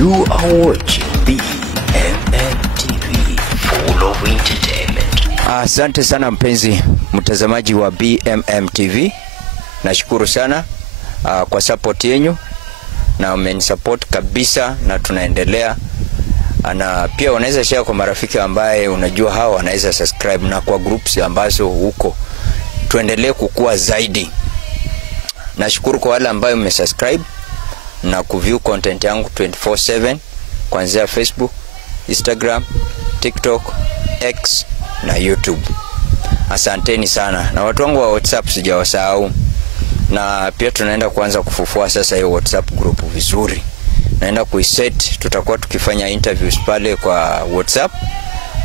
You are watching BMM TV, full of entertainment. Asante sana mpenzi mtazamaji wa BMM TV. Nashukuru sana kwa support yenu, na umenisupport kabisa, na tunaendelea. Na pia unaweza share kwa marafiki ambaye unajua hao wanaweza subscribe, na kwa groups ambazo huko tuendelee kukua zaidi. Nashukuru kwa wale ambao mmesubscribe na kuview content yangu 24/7 kuanzia Facebook, Instagram, TikTok, X na YouTube. Asanteni sana. Na watu wangu wa WhatsApp sijawasahau. Na pia tunaenda kuanza kufufua sasa hiyo WhatsApp group vizuri. Naenda kuiset, tutakuwa tukifanya interviews pale kwa WhatsApp,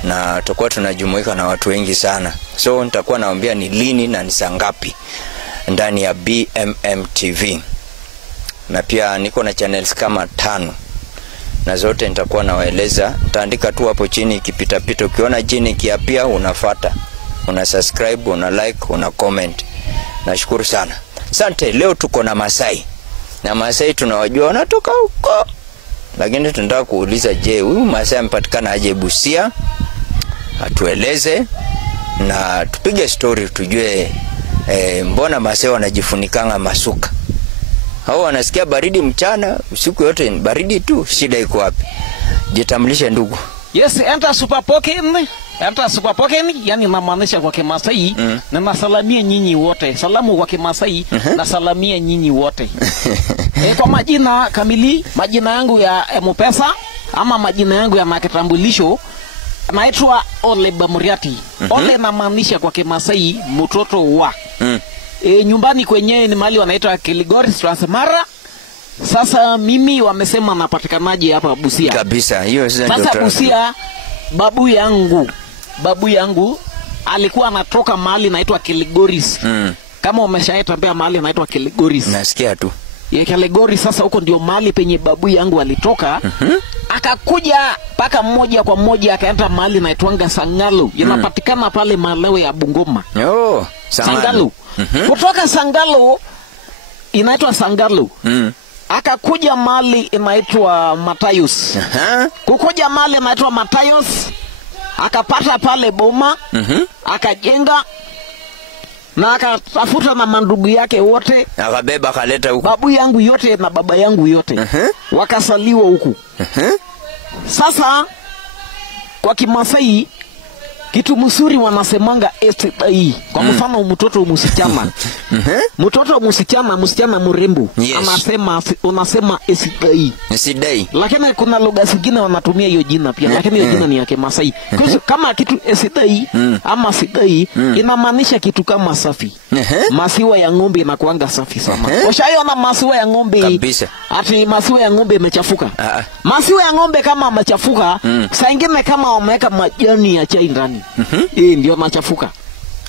na tutakuwa tunajumuika na watu wengi sana. So nitakuwa naambia ni lini na ni saa ngapi ndani ya BMM TV. Na pia niko na channels kama 5, na zote nitakuwa nawaeleza. Nitaandika tu hapo chini ikipita pita, ukiona chini kiapia unafuata, una subscribe, una like, una comment. Nashukuru sana. Asante. Leo tuko na Masai. Na Masai tunawajua wanatoka huko, lakini tunataka kuuliza, je, huyu Masai amepatikana aje Busia? Atueleze na tupige story tujue mbona Masai wanajifunikanga masuka. Hao wanasikia baridi mchana, usiku yote ni baridi tu, shida iko wapi? Jitambulishe ndugu. Yes, enter super pocket. Enter super pocket, yani namaanisha kwa Kimasai, na nasalamia nyinyi wote. Salamu kwa Kimasai, nasalamia nyinyi wote. Kwa majina kamili, majina yangu ya M-Pesa ama majina yangu ya kitambulisho, naitwa Ole Bamuriati. Ole namaanisha kwa Kimasai mtoto wa. Nyumbani kwenye ni mahali wanaitwa Kilgoris, Transmara. Sasa mimi wamesema napatikanaje hapa Busia. Kabisa, hiyo sasa Busia, babu yangu alikuwa anatoka mahali naitwa Kilgoris. Kama umeshaitembea mahali naitwa Kilgoris. Nasikia tu. Ya Kilgoris, sasa huko ndio mahali penye babu yangu alitoka. Akakuja paka mmoja kwa mmoja akaenda mahali naitwanga Sangalo. Inapatikana pale Malawi ya Bungoma. Oh, Sangalo. Kutoka Sangalo inaitwa Sangalo. Akakuja mali inaitwa Matayos. Kukuja mali inaitwa Matayos, akapata pale boma, akajenga na akatafuta na mandugu yake wote, akabeba kaleta huko. Babu yangu yote na baba yangu yote wakasaliwa huku. Sasa kwa Kimasai kitu mzuri wanasemanga STI. Kwa mfano mtoto msichana. Mtoto msichana mrembo. Anasema unasema STI. STI. Lakini kuna lugha zingine wanatumia hiyo jina pia, lakini hiyo jina ni ya Kimasai. Kama kitu STI ama STI inamaanisha kitu kama safi. Maziwa ya ng'ombe inakuanga safi sana. Ushaona maziwa ya ng'ombe? Kabisa. Ati maziwa ya ng'ombe imechafuka. Maziwa ya ng'ombe kama imechafuka, saa nyingine kama wameweka majani ya chai ndani. Ndio machafuka.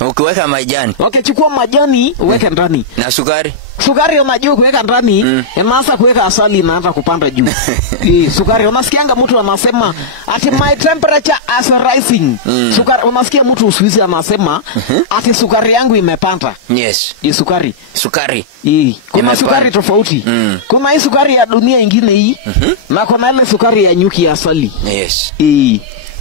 Ukiweka majani. Chukua majani uweke ndani. Na sukari. Sukari unajua kuweka ndani, inaanza kuweka asali na hata kupanda juu. Sukari unasikianga mtu anasema ati my temperature is rising. Sukari unasikia mtu Uswisi anasema ati sukari yangu imepanda. Yes. Sukari. Kuna sukari tofauti. Kuna hii sukari ya dunia ingine hii, na kuna ile sukari ya nyuki ya asali. Yes.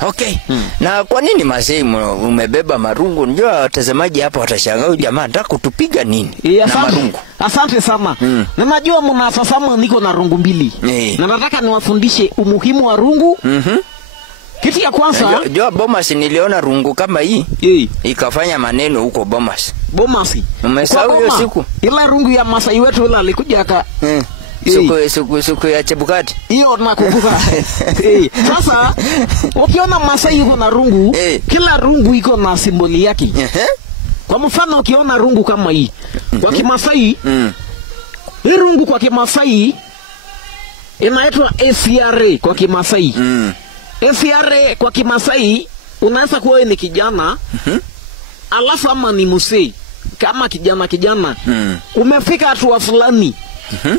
Okay. Na kwa nini Masai umebeba marungu? Njoo watazamaji hapa watashangaa, jamaa anataka kutupiga nini na marungu. Asante sana. Na najua mnasasama niko na rungu mbili. Na nataka niwafundishe umuhimu wa rungu. Kitu ya kwanza, Joa Bomas niliona rungu kama hii. Ikafanya maneno huko Bomas. Umesahau hiyo siku? Ile rungu ya Masai wetu ile alikuja aka Suku ya Chebukati. Hiyo nakumbuka. Sasa ukiona Masai yuko na rungu, kila rungu iko na simboli yake. Kwa mfano ukiona rungu kama hii kwa Kimasai, hii rungu kwa Kimasai inaitwa SCRA kwa Kimasai. SCRA kwa Kimasai unaweza kuwa ni kijana alafu ama ni mzee. Kama kijana umefika hatua fulani.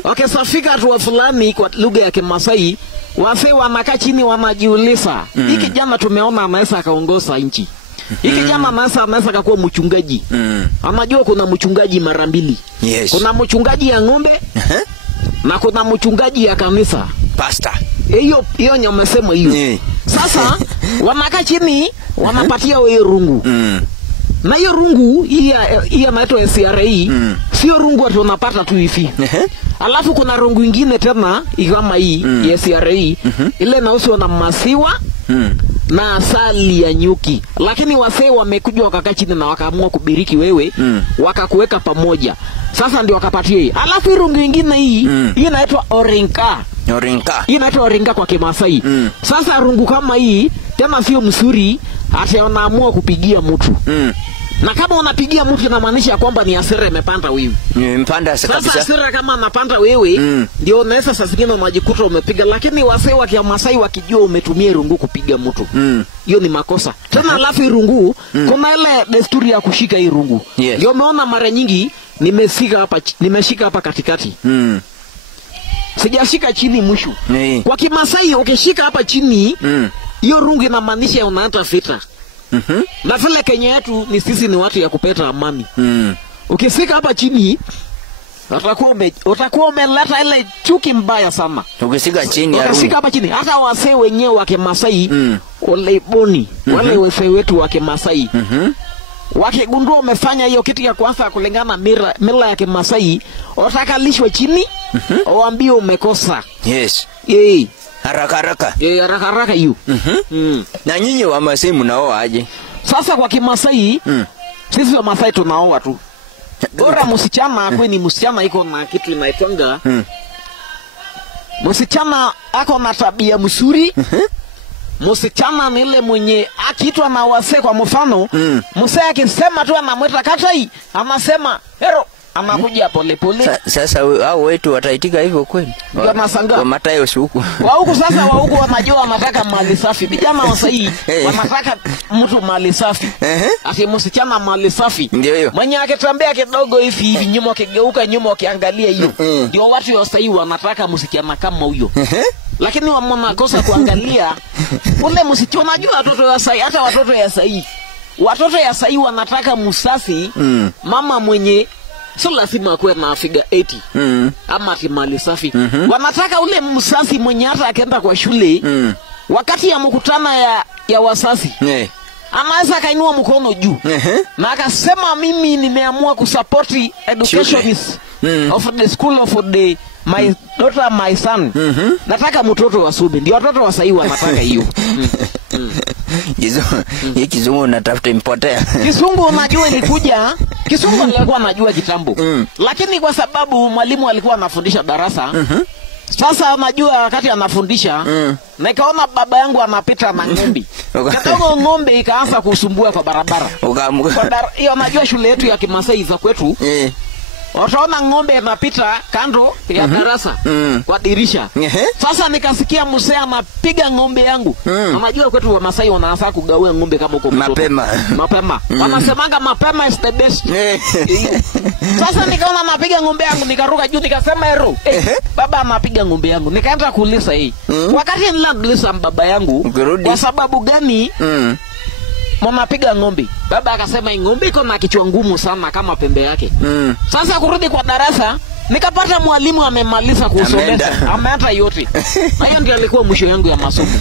Wakisafika hatua fulani kwa lugha ya Kimasai, wase wanakaa chini wanajiuliza, hiki kijana tumeona anaweza kaongoza nchi. Hiki kijana anaweza kakuwa mchungaji. Anajua kuna mchungaji mara mbili. Yes. Kuna mchungaji ya ng'ombe na kuna mchungaji ya kanisa. Pastor. Hiyo nye umesema hiyo. Sasa wanakaa chini wanapatia wewe rungu. Na hiyo rungu hii inaitwa SRE. Sio rungu ati unapata tu hivi. Alafu kuna rungu nyingine tena kama hii ya SRE ile inahusu na maziwa na asali ya nyuki. Lakini wasee wamekuja wakakaa chini na wakaamua kubiriki wewe, wakakuweka pamoja. Sasa ndio wakapatia hii. Alafu rungu nyingine hii inaitwa Orinka. Hii inaitwa Orinka kwa Kimasai. Sasa rungu kama hii tena sio mzuri, hata wanaamua kupigia mtu. Na kama unapigia mtu inamaanisha kwamba ni hasira imepanda wewe. Mpanda kabisa. Sasa hasira kama anapanda wewe, ndio unaweza sasa zingine unajikuta umepiga, lakini wasee wa Kimasai wakijua umetumia rungu kupiga mtu. Hiyo ni makosa. Tena alafu rungu, kuna ile desturi ya kushika hii rungu. Ndio umeona mara nyingi nimeshika hapa katikati. Sijashika chini mwisho. Kwa Kimasai ukishika hapa chini, hiyo rungu inamaanisha unaanza vita. Na vile Kenya yetu sisi ni watu ya kupeta amani. Ukisika hapa chini utakuwa umeleta ile chuki mbaya sana. Ukisika chini ukisika hapa chini hata wasee wenyewe wa Kimasai Oleiboni wale wasee wetu wa Kimasai wakigundua umefanya hiyo kitu ya kwanza kulingana mila ya Kimasai, utakalishwa chini waambie umekosa. Haraka haraka hiyo. Na nyinyi wa Masai mnaoa aje? Sasa kwa Kimasai sisi wa Masai tunaoa tu. Bora msichana akwe ni msichana iko na kitu inaitwanga msichana ako na tabia mzuri. Msichana ni ile mwenye akiitwa na wasee, kwa mfano msee akisema tu anamwita Katai, anasema hero, anakuja pole pole. Sasa hao wetu wataitika hivyo kweli? Kwa Matayo huku. Wa huku sasa wa huku wanajua wanataka mali safi. Vijana wa sasa wanataka mtu mali safi. Ati msichana mali safi. Mwenye akitembea kidogo hivi nyuma kigeuka nyuma ukiangalia hiyo. Ndio watu wa sasa wanataka msichana kama huyo. Lakini wanakosa kuangalia ule msichana. Unajua watoto wa sasa, hata watoto ya sasa, watoto ya sasa wanataka msafi, mama mwenye sio lazima akuwe na figure 80 ama mali safi. Wanataka ule msasi mwenye hata akaenda kwa shule wakati ya mkutano ya wasasi anaweza kainua mkono juu na akasema mimi nimeamua kusupport education of the school of the my daughter my son. Nataka mtoto wasome. Ndio watoto wa sasa wanataka hiyo. Kizungu unatafuta impotea. Kizungu unajua ilikuja, Kizungu nilikuwa najua kitambo. Lakini kwa sababu mwalimu alikuwa anafundisha darasa, sasa unajua wakati anafundisha, nikaona baba yangu anapita na ng'ombe. Kidogo ng'ombe ikaanza kusumbua kwa barabara. Hiyo unajua shule yetu ya Kimasai za kwetu. Utaona ng'ombe inapita kando ya darasa kwa dirisha. Sasa nikasikia mzee anapiga ng'ombe yangu. Unajua kwetu wa Masai wanaanza kugawa ng'ombe kama uko mapema. Wanasemanga mapema is the best. Sasa nikaona anapiga ng'ombe yangu, nikaruka juu nikasema hero. Baba anapiga ng'ombe yangu. Nikaanza kuuliza wakati niliuliza baba yangu kwa sababu gani mnapiga ng'ombe? Baba akasema ng'ombe iko na kichwa ngumu sana kama pembe yake. Sasa kurudi kwa darasa nikapata mwalimu amemaliza kusomesha, ameata yote. Hayo ndio alikuwa mwisho yangu ya masomo.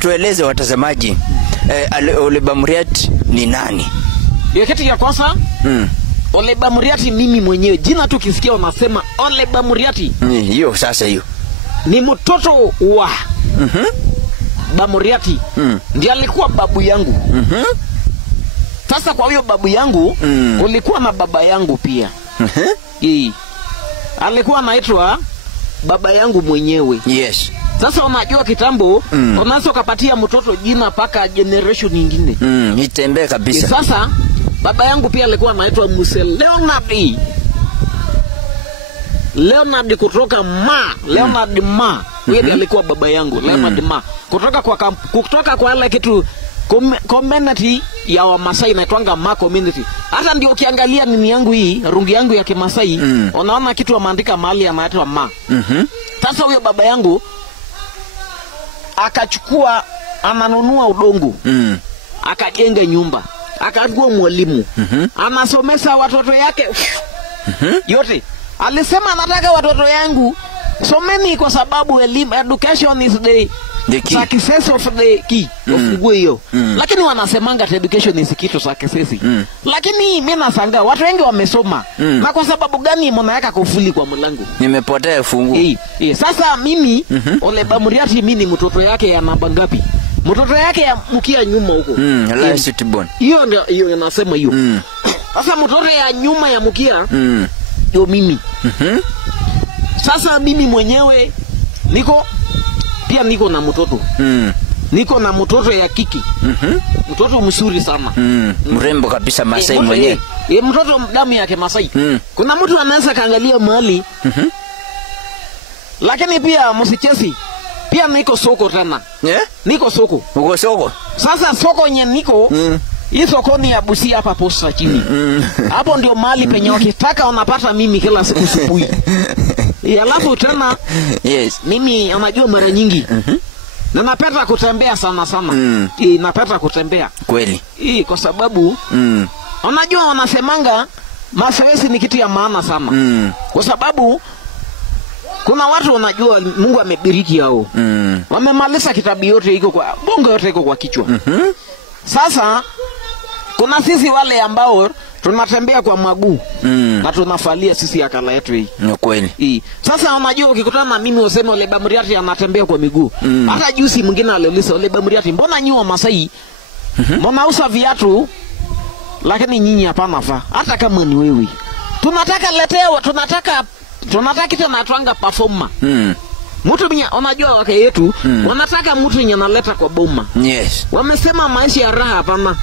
Tueleze watazamaji Olebamuriat ni nani? Hiyo kitu ya kwanza Olebamuriat mimi mwenyewe jina tu kisikia unasema Olebamuriat. Hiyo sasa hiyo ni mtoto wa Bamuriati. Ndiye alikuwa babu yangu. Sasa kwa hiyo babu yangu ulikuwa na baba yangu pia. Alikuwa anaitwa baba yangu mwenyewe. Sasa unajua kitambo unaweza kupatia mtoto jina paka generation nyingine. Itembee kabisa. Sasa baba yangu pia alikuwa anaitwa Musel Leonard kutoka Leonard Ma. Yeye alikuwa baba yangu Leonard Ma. Kutoka kwa ile kitu community ya Wamasai inaitwanga Ma community. Hata ndio ukiangalia nini yangu hii, rungi yangu ya Kimasai, unaona kitu wameandika mahali anaitwa Ma. Sasa huyo baba yangu akachukua ananunua udongo. Akajenga nyumba. Akakuwa mwalimu. Anasomesha watoto yake yote. Alisema nataka watoto yangu Someni kwa sababu education is the success of the key of hiyo. Lakini wanasemanga education is key to success. Lakini mimi nashangaa watu wengi wamesoma. Na kwa sababu gani mnaweka kufuli kwa mlango? Nimepotea fungu. Sasa mimi Ole Bamuriati mimi ni mtoto yake ya namba ngapi? Mtoto yake ya mkia nyuma huko. Last born. Hiyo ndio hiyo nasema hiyo. Sasa mtoto ya nyuma ya mkia ndio mimi. Sasa mimi mwenyewe niko na mtoto. Niko na mtoto ya kiki. Mtoto mzuri sana. Mrembo kabisa Masai mwenyewe. Mtoto damu yake Masai. Kuna mtu anaweza kaangalia mahali. Lakini pia msichezi. Pia niko soko tena. Niko soko. Uko soko? Sasa soko nye niko hii sokoni ya Busia hapa posta chini. Hapo ndio mahali penye wakitaka unapata mimi kila siku asubuhi. Alafu tena mimi unajua mara nyingi na napenda kutembea sana. Napenda kutembea. Kweli. Kwa sababu unajua wanasemanga mazoezi ni kitu ya maana sana. Kwa sababu kuna watu wanajua Mungu amebiriki hao. Wamemaliza kitabu yote iko kwa bongo yote iko kwa kichwa. Sasa kuna sisi wale ambao tunatembea kwa maguu na tunafalia sisi akala yetu hii. Ni kweli. Sasa unajua ukikutana na mimi useme Ole Bamuriati anatembea kwa miguu. Hata juzi mwingine aliuliza Ole Bamuriati, mbona nyinyi wa Masai mnauza viatu lakini nyinyi hapana fa? Hata kama ni wewe. Tunataka kitu na twanga performer. Mtu mwenye unajua wake yetu wanataka mtu mwenye analeta kwa boma. Wamesema maisha ya raha hapana.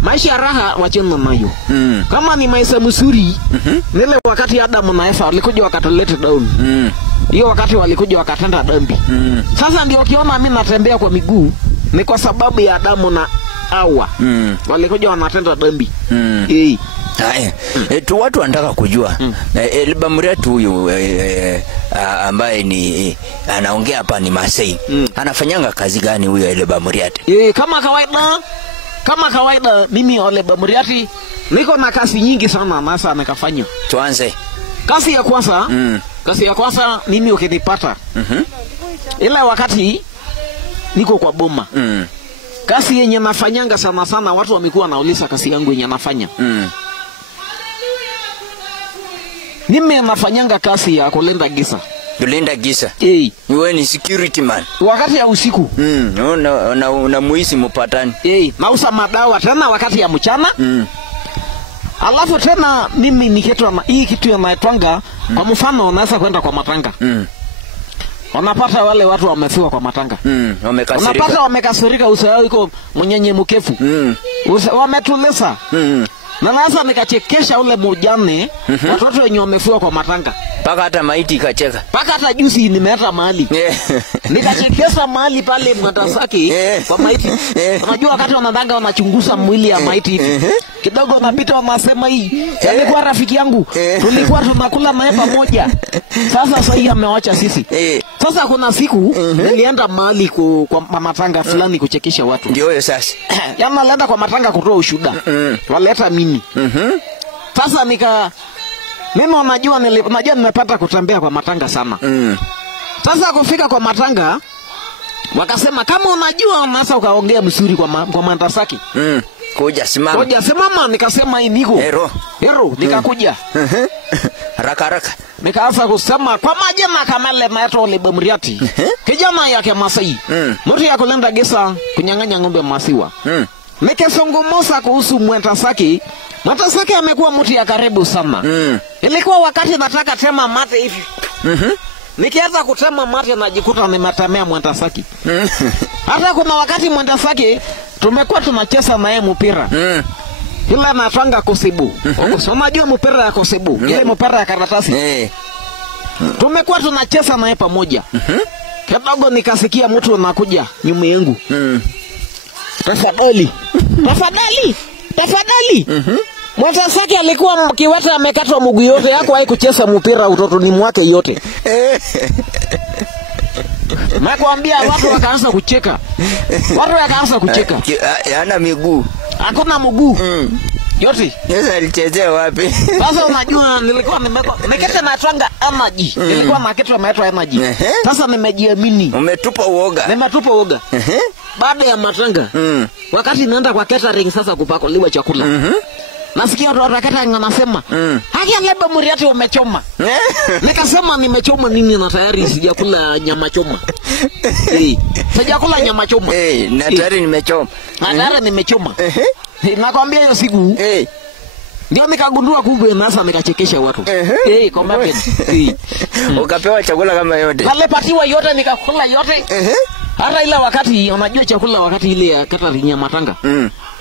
Maisha ya raha wachana nayo. Kama ni maisha mzuri, nile wakati Adam na Eva walikuja wakatuleta down. Hiyo wakati walikuja wakatenda dhambi. Sasa ndio ukiona mimi natembea kwa miguu ni kwa sababu ya Adamu na Hawa. Walikuja wanatenda dhambi. Haya. Tu watu wanataka kujua Ole Bamuriati huyu ambaye ni anaongea hapa ni Masai. Anafanyanga kazi gani huyu Ole Bamuriati? Kama kawaida mimi Ole Bamuriati niko na kazi nyingi sana nasa nikafanya. Tuanze. Kazi ya kwanza mimi ukinipata. Ila wakati niko kwa boma. Kazi yenye nafanyanga sana watu wamekuwa wanauliza kazi yangu yenye nafanya. Mimi nafanyanga kazi ya kulinda giza. Kulinda giza? Wewe ni security man. Wakati ya usiku. Una muisi mpatani. Nauza madawa tena wakati ya mchana. Alafu tena mimi nikitwa hii kitu inaitwanga kwa mfano unaweza kwenda kwa matanga. Unapata wale watu wamefiwa kwa matanga. Wamekasirika. Unapata wamekasirika uso wao iko mnyenyekevu. Wametulesa. Na sasa nikachekesha ule mujane watoto wenye wamefiwa kwa matanga. Paka hata maiti ikacheka. Paka hata juzi nimeeta mahali. Nikachekesha mahali pale Mwantasaki kwa maiti. Unajua wakati wanadanga wanachunguza mwili ya maiti hivi. Kidogo wanapita wanasema hii. Alikuwa rafiki yangu. Tulikuwa tunakula naye pamoja. Sasa hii amewacha sisi. Sasa kuna siku nilienda mahali kwa matanga fulani kuchekesha watu. Ndio hiyo sasa. Yana lenda kwa matanga kutoa ushuda. Waleta mimi. Sasa mimi unajua nimepata kutembea kwa matanga sana. Sasa kufika kwa matanga wakasema kama unajua unaweza ukaongea mzuri kwa Mwantasaki. Kuja simama. Nikasema hii niko. Hero nikakuja. Haraka. Nikaanza kusema kwa majina kama ile naitwa Ole Bamuriati. Kijana yake Masai. Mtu ya kulinda giza kunyang'anya ng'ombe maziwa. Nikizungumza kuhusu Mwantasaki. Mwantasaki amekuwa mtu ya karibu sana. Ilikuwa wakati nataka tema mate hivi. Nikianza kutema mate najikuta nimetemea Mwantasaki. Hata kuna wakati Mwantasaki tumekuwa tunacheza naye mpira. Ile natanga kusibu. Unajua mpira ya kusibu. Ile mpira ya karatasi. Tumekuwa tunacheza naye pamoja. Kidogo nikasikia mtu anakuja nyuma yangu. Tafadhali. Mwantasaki alikuwa kiwete amekatwa mguu yote yako haikucheza mpira utotoni mwake yote. Nakwambia watu wakaanza kucheka. Hana miguu. Hakuna mguu. yote. Yesu alichezea wapi? Sasa unajua nilikuwa nimeketa na twanga energy. Nilikuwa na kitu inaitwa energy. Sasa nimejiamini. Umetupa uoga. Nimetupa uoga. Baada ya matanga. Wakati naenda kwa catering sasa kupakuliwa chakula. Nasikia watu wa catering wanasema, "Haki labda Muriati umechoma." Nikasema nimechoma nini na tayari sijakula nyama choma. Sijakula nyama choma. Na tayari nimechoma. Tayari nimechoma. Nakwambia hiyo siku. Ndio nikagundua kumbe nasa nikachekesha watu. Kwa mapen. Ukapewa chakula kama yote. Nalipatiwa yote nikakula yote. Hata ile wakati unajua chakula wakati ile ya catering ya matanga.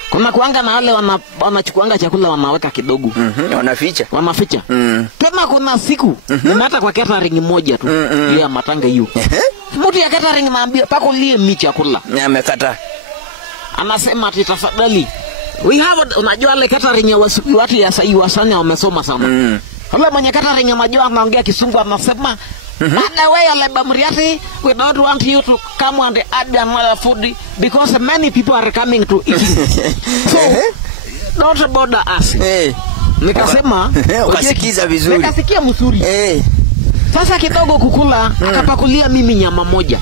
Kuna kuanga na wale wanachukuanga chakula wanaweka kidogo. Wanaficha. Wanaficha. Tena kuna siku nimeata kwa catering moja tu ya matanga hiyo. Mtu ya catering maambia pako lie mi chakula. Amekata. Anasema ati tafadhali. We have unajua ile catering ya watu ya sahi wasanya wamesoma sana. Wale mwenye catering ya majua anaongea Kisungu anasema the way Aleba Muriati, we don't want you to come and add another food because many people are coming to eat. So don't bother us. Nikasema ukasikiza vizuri. Nikasikia mzuri. Sasa kidogo kukula akapakulia mimi nyama moja.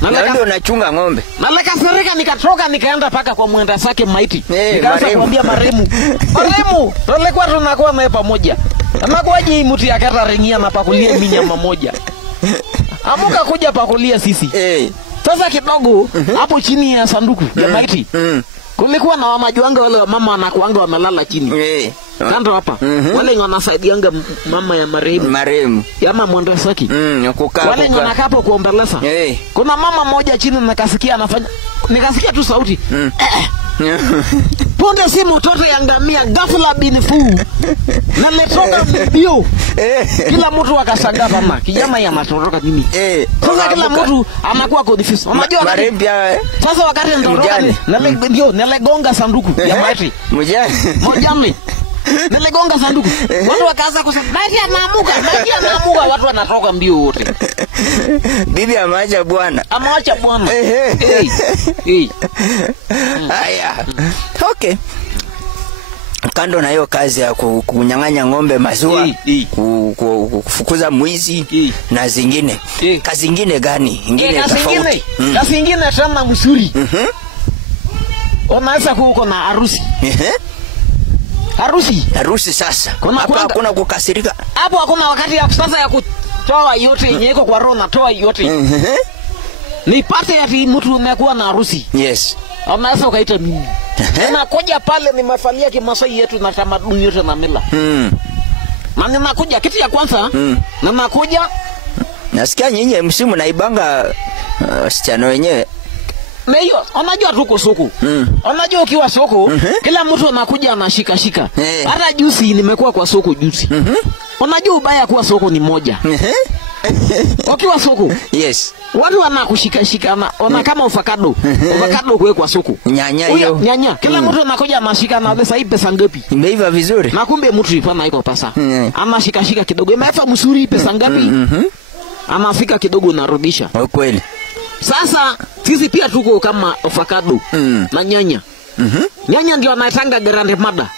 Na ndio unachunga ng'ombe. Nalekasirika nikatoka nikaenda paka kwa mwenda sake maiti. Nikaanza kumwambia maremu. Maremu, tulikuwa tunakuwa naye pamoja. Anakuaje hii mtu ya catering anapakulia mimi nyama moja. Amuka kuja pakulia sisi. Sasa kidogo hapo chini ya sanduku ya maiti. Kulikuwa na wamajuanga wale wa mama wanakuanga wamelala chini. Kando hapa. Wale wanasaidianga mama ya marehemu. Yama mwenda saki. Wale wanakapo kuombeleza. Kuna mama moja chini nikasikia anafanya. Nikasikia tu sauti. Punde simu mtoto ya ngamia ghafla binifu. Na netoka mbio. Kila mtu akashangaa mama. Kijana ya matoroka mimi. Sasa kila mtu anakuwa confused. Unajua sasa wakati ndoroka ndio nalegonga sanduku ya maiti. Mojani. Niligonga sanduku. Watu wakaanza kusema, "Maiti anaamuka." Watu wanatoka mbio wote. Bibi amaacha bwana. Amaacha bwana. Haya. Okay. Kando na hiyo kazi ya kunyang'anya ng'ombe maziwa, kufukuza mwizi na zingine. Kazi zingine gani? Ingine tofauti. Kazi zingine sana mzuri. Unaweza kuko na harusi. Harusi sasa. Hapa hakuna kukasirika. Hapo hakuna wakati ya sasa ya kutoa yote yenye iko kwa roho na toa yote. Nipate ati mtu umekuwa na harusi. Yes. Unaweza ukaita mimi. Ninakuja pale nimefalia kimasai yetu na tamaduni yote na mila. Na ninakuja kitu ya kwanza, ninakuja nasikia nyinyi msimu naibanga wasichana wenyewe. Na hiyo, unajua tuko soko. Unajua ukiwa soko, kila mtu anakuja anashika. Hata juzi nimekuwa kwa soko juzi. Unajua ubaya kuwa soko ni moja. Ukiwa soko. Yes. Watu wanakushika ona kama avocado. Avocado kwa soko. Nyanya hiyo. Nyanya. Kila mtu anakuja anashika na pesa hii pesa ngapi? Imeiva vizuri. Na kumbe mtu ipana iko pesa. Anashika kidogo. Imeiva mzuri pesa ngapi? Anafika kidogo narudisha. Kweli. Sasa sisi pia tuko kama avocado na nyanya. Nyanya ndio anaitanga grande mada.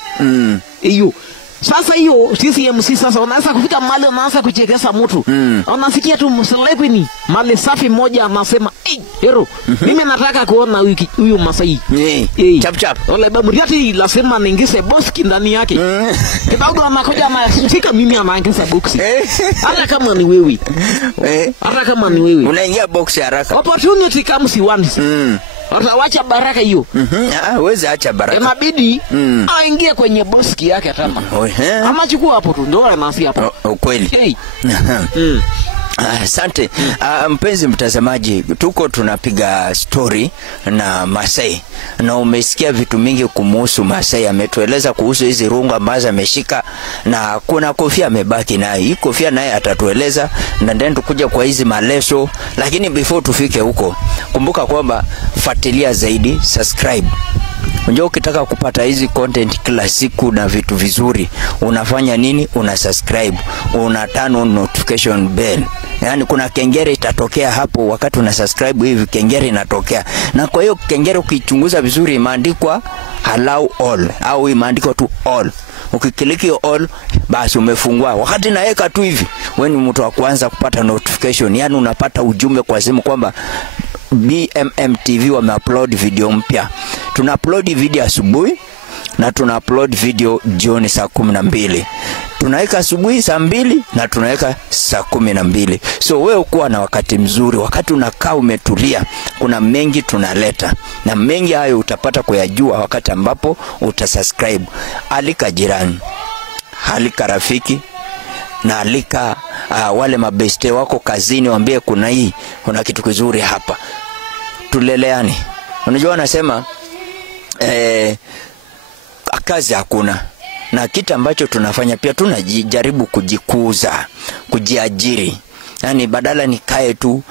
Hiyo. Sasa hiyo sisi MC sasa unaanza kufika mahali unaanza kuchekesha mtu. Unasikia tu mselekwini mali safi moja anasema, hero, mimi nataka kuona huyu Masai." Chap. Wale Muriati lazima niingize boski ndani yake. Kidogo anakuja anashika mimi anaingiza boksi. Hata kama ni wewe. Unaingia boksi haraka. Opportunity comes once. Atawacha baraka hiyo. Huwezi acha baraka. Inabidi aingie kwenye boski yake tama. Amachukua hapo tu ndio anaanzia hapo. Kweli. Asante. Mpenzi mtazamaji, tuko tunapiga story na Masai na umesikia vitu mingi kumuhusu Masai. Ametueleza kuhusu hizi rungu ambazo ameshika na kuna kofia amebaki nayo. Hii kofia naye atatueleza na then tukuja kwa hizi maleso. Lakini before tufike huko, kumbuka kwamba fuatilia zaidi, subscribe Unajua ukitaka kupata hizi content kila siku na vitu vizuri, unafanya nini? Una subscribe, una turn on notification bell. Yaani kuna kengele itatokea hapo wakati una subscribe hivi, kengele inatokea. Na kwa hiyo kengele ukichunguza vizuri imeandikwa allow all au imeandikwa tu all. Ukikiliki all basi umefungua. Wakati naweka tu hivi, wewe ni mtu wa kwanza kupata notification. Yaani unapata ujumbe kwa simu kwamba BMM TV wameupload video mpya. Tuna upload video asubuhi na tuna upload video jioni saa 12. Tunaweka asubuhi saa 2 na tunaweka saa 12. So wewe ukuwa na wakati mzuri, wakati unakaa umetulia, kuna mengi tunaleta. Na mengi hayo utapata kuyajua wakati ambapo utasubscribe. Alika jirani, alika rafiki, na alika wale mabeste wako kazini, waambie kuna kitu kizuri hapa. Tuleleane. Unajua wanasema kazi hakuna. Na kitu ambacho tunafanya pia tunajaribu kujikuza, kujiajiri. Yaani badala nikae tu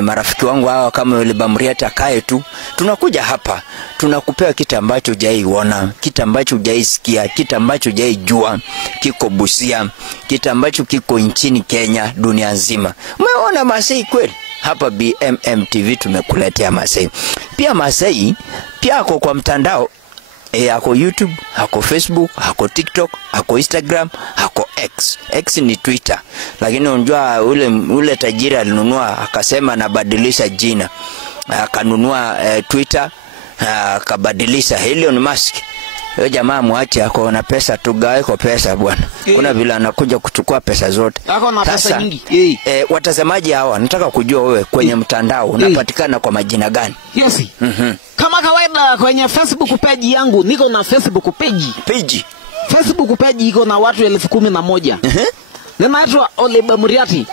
marafiki wangu hawa kama yule Bamriati akae tu, tunakuja hapa tunakupea kitu ambacho hujaiona, kitu ambacho hujaisikia, kitu ambacho hujaijua, kiko Busia, kitu ambacho kiko nchini Kenya, dunia nzima. Umeona Masai kweli? Hapa BMM TV tumekuletea Masai. Pia Masai pia ako kwa mtandao. Ako YouTube, ako Facebook, ako TikTok, ako Instagram, ako X. X ni Twitter. Lakini unajua ule tajiri alinunua akasema anabadilisha jina. Akanunua Twitter, akabadilisha. Elon Musk. Yule jamaa mwache, ako na pesa, tugawe kwa pesa bwana. Kuna vile anakuja kuchukua pesa zote. Ako na pesa nyingi. Watazamaji hawa nataka kujua wewe kwenye mtandao unapatikana kwa majina gani? Yes. Kama kawaida kwenye Facebook page yangu, niko na Facebook page. Facebook page iko na watu 11,000. Ninaitwa Ole Bamriati.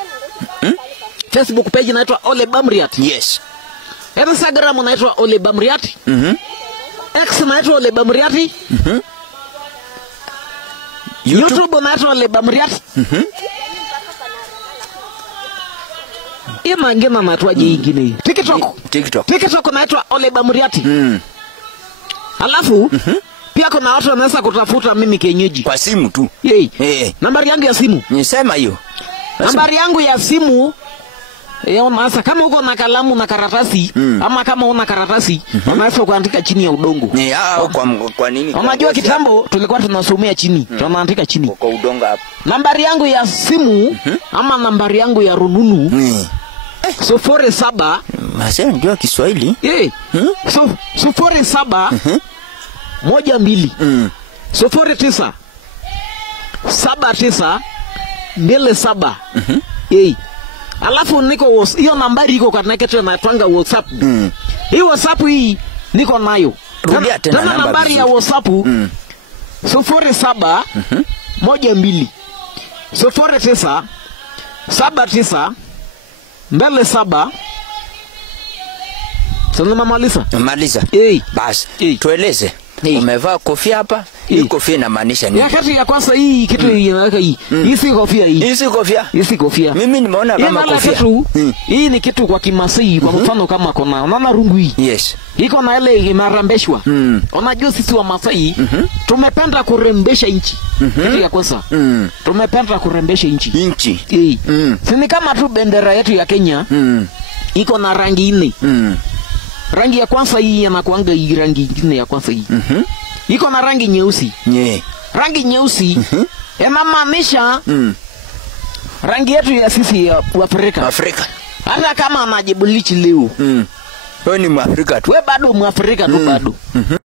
Facebook page inaitwa Ole Bamriati. Yes. Instagram inaitwa Ole Bamriati. X inaitwa Ole Bamriati. YouTube inaitwa Ole Bamriati. Ina ngema matwaje ingine. TikTok naitwa Ole Bamriati. Alafu pia kuna watu wanaweza kutafuta mimi kienyeji kwa simu tu. Nambari yangu ya simu. Nisema hiyo. Nambari yangu ya simu Masa kama uko na kalamu na karatasi ama kama una karatasi unaweza kuandika chini ya udongo. Kwa nini? Unajua kitambo tulikuwa tunasomea chini, tunaandika chini. Kwa udongo hapo. Nambari yangu ya simu ama nambari yangu ya rununu 07 Masa unajua Kiswahili? 07 12 09 79 27. Alafu niko hiyo nambari iko kwa nakete na twanga WhatsApp. Hii WhatsApp hii niko nayo. Rudia tena nambari ya WhatsApp 07 12 09 79 27. Sasa maliza. Basi tueleze. Umevaa kofia hapa. Hii kofia inamaanisha nini? Wakati ya kwanza hii kitu inaweka hii. Hii si kofia hii. Hii si kofia. Mimi nimeona kama kofia. Hii ni kitu kwa Kimasai, kwa mfano kama kuna unaona rungu hii. Yes. Iko na ile inarembeshwa. Unajua sisi wa Masai tumependa kurembesha nchi. Kitu ya kwanza. Tumependa kurembesha nchi. Si ni kama tu bendera yetu ya Kenya. Iko na rangi 4. Rangi ya kwanza hii inakuanga hii rangi nyingine ya kwanza hii. Iko na rangi nyeusi. Rangi nyeusi inamaanisha rangi yetu ya sisi ya Afrika. Hata kama anajibulichi leo. Wewe ni Mwafrika tu. Wewe bado Mwafrika tu bado.